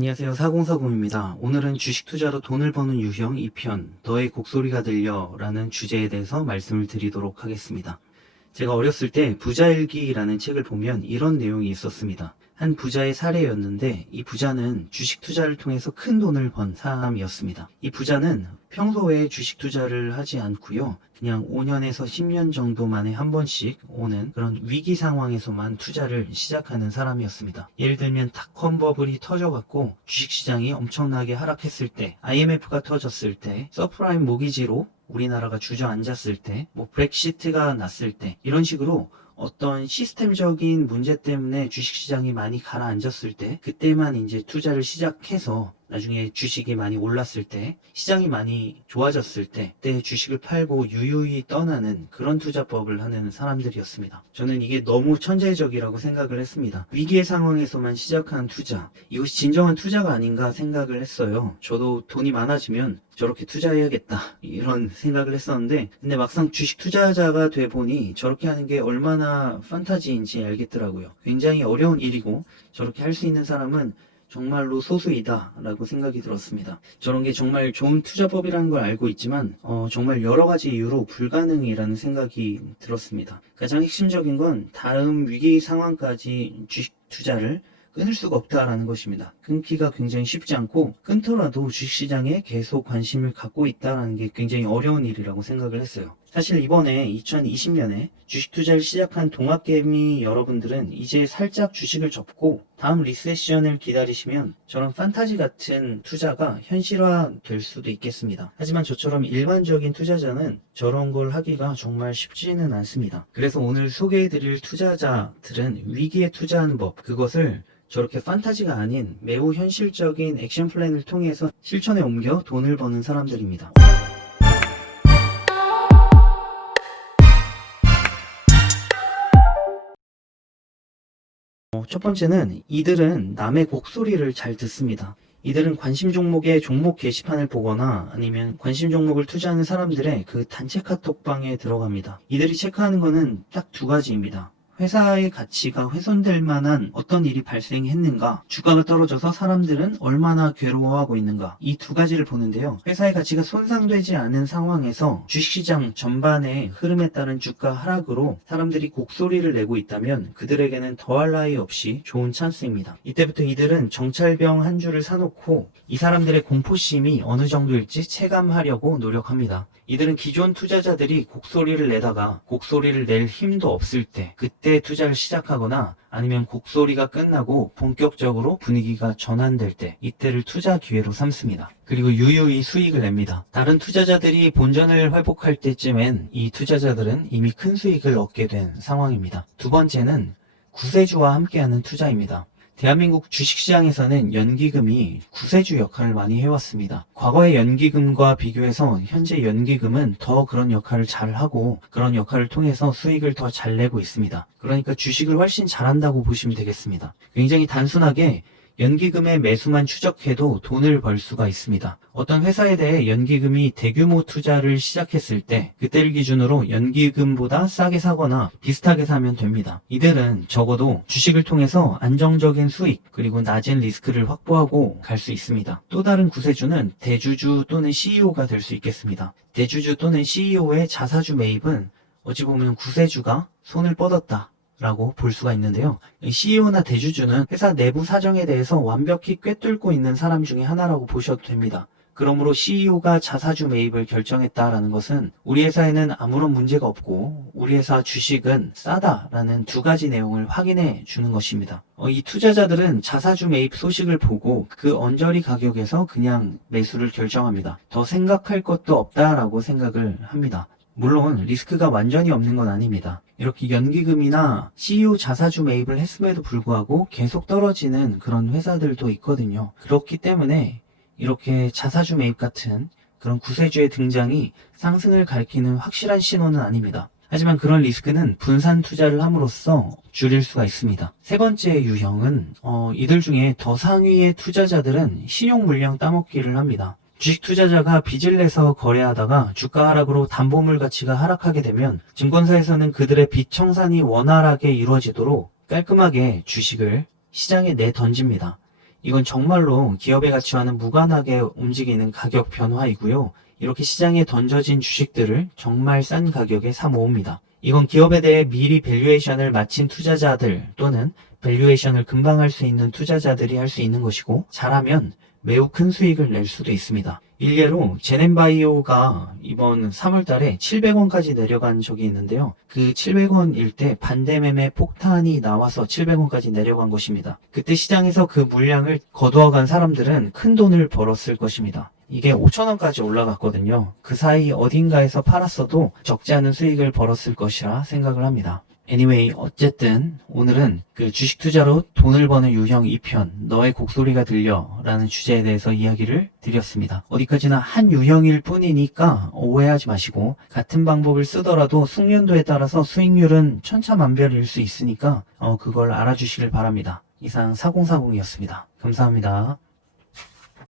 안녕하세요. 사공사공입니다. 오늘은 주식 투자로 돈을 버는 유형 2편, 너의 곡소리가 들려 라는 주제에 대해서 말씀을 드리도록 하겠습니다. 제가 어렸을 때 부자일기라는 책을 보면 이런 내용이 있었습니다. 한 부자의 사례였는데 이 부자는 주식 투자를 통해서 큰 돈을 번 사람이었습니다. 이 부자는 평소에 주식 투자를 하지 않고요. 그냥 5년에서 10년 정도 만에 한 번씩 오는 그런 위기 상황에서만 투자를 시작하는 사람이었습니다. 예를 들면 닷컴 버블이 터져갖고 주식시장이 엄청나게 하락했을 때, IMF가 터졌을 때, 서프라임 모기지로 우리나라가 주저앉았을 때, 브렉시트가 났을 때, 이런 식으로 어떤 시스템적인 문제 때문에 주식시장이 많이 가라앉았을 때, 그때만 이제 투자를 시작해서 나중에 주식이 많이 올랐을 때, 시장이 많이 좋아졌을 때, 그때 주식을 팔고 유유히 떠나는 그런 투자법을 하는 사람들이었습니다. 저는 이게 너무 천재적이라고 생각을 했습니다. 위기의 상황에서만 시작한 투자, 이것이 진정한 투자가 아닌가 생각을 했어요. 저도 돈이 많아지면 저렇게 투자해야겠다 이런 생각을 했었는데, 근데 막상 주식 투자자가 돼 보니 저렇게 하는 게 얼마나 판타지인지 알겠더라고요. 굉장히 어려운 일이고 저렇게 할 수 있는 사람은 정말로 소수이다 라고 생각이 들었습니다. 저런 게 정말 좋은 투자법이라는 걸 알고 있지만 정말 여러 가지 이유로 불가능이라는 생각이 들었습니다. 가장 핵심적인 건 다음 위기 상황까지 주식 투자를 끊을 수가 없다라는 것입니다. 끊기가 굉장히 쉽지 않고, 끊더라도 주식시장에 계속 관심을 갖고 있다는 게 굉장히 어려운 일이라고 생각을 했어요. 사실 이번에 2020년에 주식 투자를 시작한 동학개미 여러분들은 이제 살짝 주식을 접고 다음 리세션을 기다리시면 저런 판타지 같은 투자가 현실화 될 수도 있겠습니다. 하지만 저처럼 일반적인 투자자는 저런 걸 하기가 정말 쉽지는 않습니다. 그래서 오늘 소개해드릴 투자자들은 위기에 투자하는 법, 그것을 저렇게 판타지가 아닌 매우 현실적인 액션 플랜을 통해서 실천에 옮겨 돈을 버는 사람들입니다. 첫 번째는 이들은 남의 곡소리를 잘 듣습니다. 이들은 관심 종목의 종목 게시판을 보거나 아니면 관심 종목을 투자하는 사람들의 그 단체 카톡방에 들어갑니다. 이들이 체크하는 것은 딱 두 가지입니다. 회사의 가치가 훼손될 만한 어떤 일이 발생했는가, 주가가 떨어져서 사람들은 얼마나 괴로워하고 있는가, 이 두 가지를 보는데요. 회사의 가치가 손상되지 않은 상황에서 주식시장 전반의 흐름에 따른 주가 하락으로 사람들이 곡소리를 내고 있다면 그들에게는 더할 나위 없이 좋은 찬스입니다. 이때부터 이들은 정찰병 한 줄을 사놓고 이 사람들의 공포심이 어느 정도일지 체감하려고 노력합니다. 이들은 기존 투자자들이 곡소리를 내다가 곡소리를 낼 힘도 없을 때, 그때 투자를 시작하거나 아니면 곡소리가 끝나고 본격적으로 분위기가 전환될 때, 이때를 투자 기회로 삼습니다. 그리고 유유히 수익을 냅니다. 다른 투자자들이 본전을 회복할 때쯤엔 이 투자자들은 이미 큰 수익을 얻게 된 상황입니다. 두 번째는 구세주와 함께하는 투자입니다. 대한민국 주식시장에서는 연기금이 구세주 역할을 많이 해왔습니다. 과거의 연기금과 비교해서 현재 연기금은 더 그런 역할을 잘하고 그런 역할을 통해서 수익을 더 잘 내고 있습니다. 그러니까 주식을 훨씬 잘한다고 보시면 되겠습니다. 굉장히 단순하게 연기금의 매수만 추적해도 돈을 벌 수가 있습니다. 어떤 회사에 대해 연기금이 대규모 투자를 시작했을 때 그때를 기준으로 연기금보다 싸게 사거나 비슷하게 사면 됩니다. 이들은 적어도 주식을 통해서 안정적인 수익 그리고 낮은 리스크를 확보하고 갈 수 있습니다. 또 다른 구세주는 대주주 또는 CEO가 될 수 있겠습니다. 대주주 또는 CEO의 자사주 매입은 어찌 보면 구세주가 손을 뻗었다 라고 볼 수가 있는데요. CEO나 대주주는 회사 내부 사정에 대해서 완벽히 꿰뚫고 있는 사람 중에 하나라고 보셔도 됩니다. 그러므로 CEO가 자사주 매입을 결정했다라는 것은 우리 회사에는 아무런 문제가 없고 우리 회사 주식은 싸다라는 두 가지 내용을 확인해 주는 것입니다. 이 투자자들은 자사주 매입 소식을 보고 그 언저리 가격에서 그냥 매수를 결정합니다. 더 생각할 것도 없다라고 생각을 합니다. 물론 리스크가 완전히 없는 건 아닙니다. 이렇게 연기금이나 CEO 자사주 매입을 했음에도 불구하고 계속 떨어지는 그런 회사들도 있거든요. 그렇기 때문에 이렇게 자사주 매입 같은 그런 구세주의 등장이 상승을 가리키는 확실한 신호는 아닙니다. 하지만 그런 리스크는 분산 투자를 함으로써 줄일 수가 있습니다. 세 번째 유형은 이들 중에 더 상위의 투자자들은 신용 물량 따먹기를 합니다. 주식 투자자가 빚을 내서 거래하다가 주가 하락으로 담보물 가치가 하락하게 되면 증권사에서는 그들의 빚 청산이 원활하게 이루어지도록 깔끔하게 주식을 시장에 내던집니다. 이건 정말로 기업의 가치와는 무관하게 움직이는 가격 변화이고요. 이렇게 시장에 던져진 주식들을 정말 싼 가격에 사 모읍니다. 이건 기업에 대해 미리 밸류에이션을 마친 투자자들 또는 밸류에이션을 금방 할 수 있는 투자자들이 할 수 있는 것이고, 잘하면 매우 큰 수익을 낼 수도 있습니다. 일례로 제넨바이오가 이번 3월 달에 700원까지 내려간 적이 있는데요. 그 700원일 때 반대매매 폭탄이 나와서 700원까지 내려간 것입니다. 그때 시장에서 그 물량을 거두어간 사람들은 큰 돈을 벌었을 것입니다. 이게 5,000원까지 올라갔거든요. 그 사이 어딘가에서 팔았어도 적지 않은 수익을 벌었을 것이라 생각을 합니다. Anyway, 어쨌든 오늘은 그 주식 투자로 돈을 버는 유형 2편, 너의 곡소리가 들려 라는 주제에 대해서 이야기를 드렸습니다. 어디까지나 한 유형일 뿐이니까 오해하지 마시고, 같은 방법을 쓰더라도 숙련도에 따라서 수익률은 천차만별일 수 있으니까 그걸 알아주시길 바랍니다. 이상 4040이었습니다. 감사합니다.